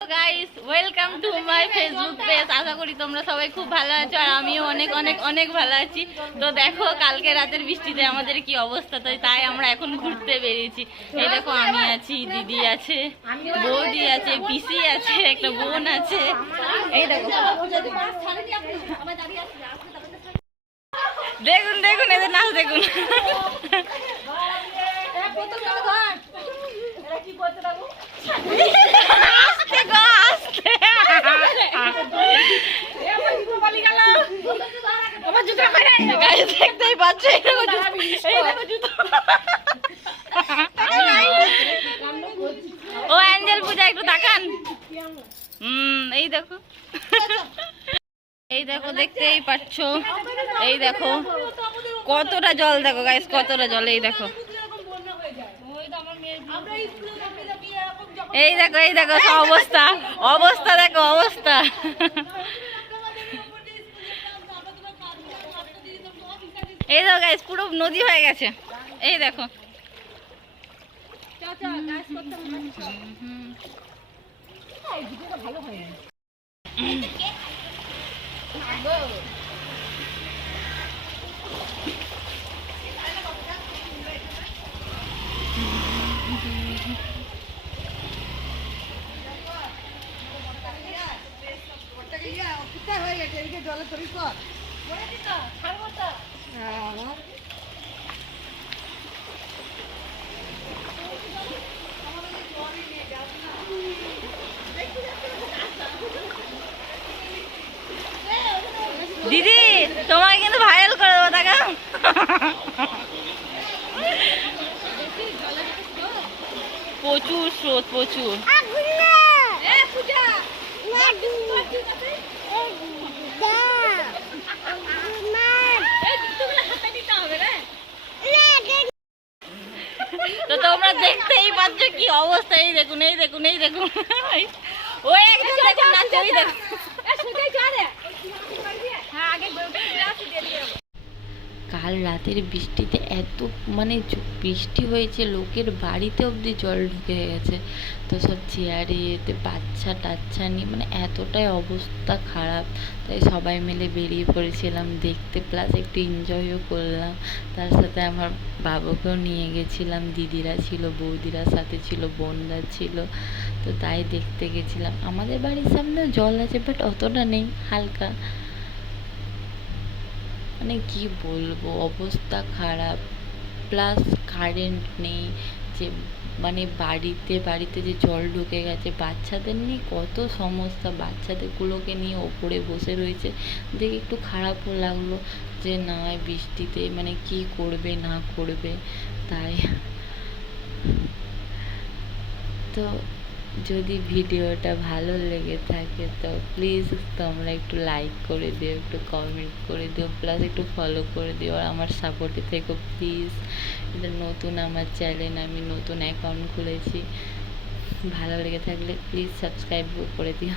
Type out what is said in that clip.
Guys welcome to my Facebook page. আশা করি তোমরা সবাই খুব ভালো আছো আর আমিও অনেক অনেক অনেক ভালো আছি। তো দেখো কালকে রাতের বৃষ্টিতে আমাদের কি অবস্থা, তো তাই আমরা এখন ঘুরতে বেরিয়েছি। এই দেখো আমি আছি, দিদি আছে, বৌদি আছে, পিসি আছে, একটা বোন আছে। এই দেখো দেখুন দেখুন এদের নাচ দেখুন। দেখতেই পাচ্ছ ও অ্যাঞ্জেল পূজা, একটু তাকান। এই দেখো এই দেখো দেখতেই পাচ্ছ, এই দেখো কতটা জল, দেখো গাইস কতটা জল। এই দেখো এই দেখো এই দেখো অবস্থা অবস্থা দেখো অবস্থা। এই দেখো গাইস পুরো নদী হয়ে গেছে। এই দেখো ভালো হয় জলে তৈরি কর দিদি, তোমাকে কিন্তু ভাইরাল করে দেবো। টাকা প্রচুর স্রোত, প্রচুর। তো তোমরা দেখতেই পাচ্ছ কি অবস্থা। এই দেখুন এই দেখুন এই দেখুন ওই একজন দেখুন নাচছে, ওই দেখুন। কাল রাতের বৃষ্টিতে এত বৃষ্টি হয়েছে, লোকের বাড়িতে অবধি জল ঢুকে গেছে। তো সব চেয়ারে এতে বাচ্চা টাচ্চা নিয়ে এতটাই অবস্থা খারাপ। তাই সবাই মিলে বেরিয়ে পড়েছিলাম দেখতে, প্লাস একটু এনজয়ও করলাম। তার সাথে আমার বাবাকেও নিয়ে গেছিলাম, দিদিরা ছিল, বৌদিরা সাথে ছিল, বোনরা ছিল। তো তাই দেখতে গেছিলাম। আমাদের বাড়ির সামনেও জল আছে, বাট অতটা নেই, হালকা। কি বলবো, অবস্থা খারাপ। প্লাস কারেন্ট নেই, যে বাড়িতে বাড়িতে যে জল ঢুকে গেছে। বাচ্চাদের নিয়ে কত সমস্যা, বাচ্চাদেরগুলোকে নিয়ে ওপরে বসে রয়েছে। দেখে একটু খারাপও লাগলো যে না বৃষ্টিতে কি করবে না করবে। তাই তো যদি ভিডিওটা ভালো লেগে থাকে তো প্লিজ তোমরা একটু লাইক করে দিও, একটু কমেন্ট করে দিও, প্লাস একটু ফলো করে দিও। আর আমার সাপোর্টে থেকো প্লিজ। এটা নতুন আমার চ্যানেল, আমি নতুন অ্যাকাউন্ট খুলেছি। ভালো লেগে থাকলে প্লিজ সাবস্ক্রাইব করে দিও।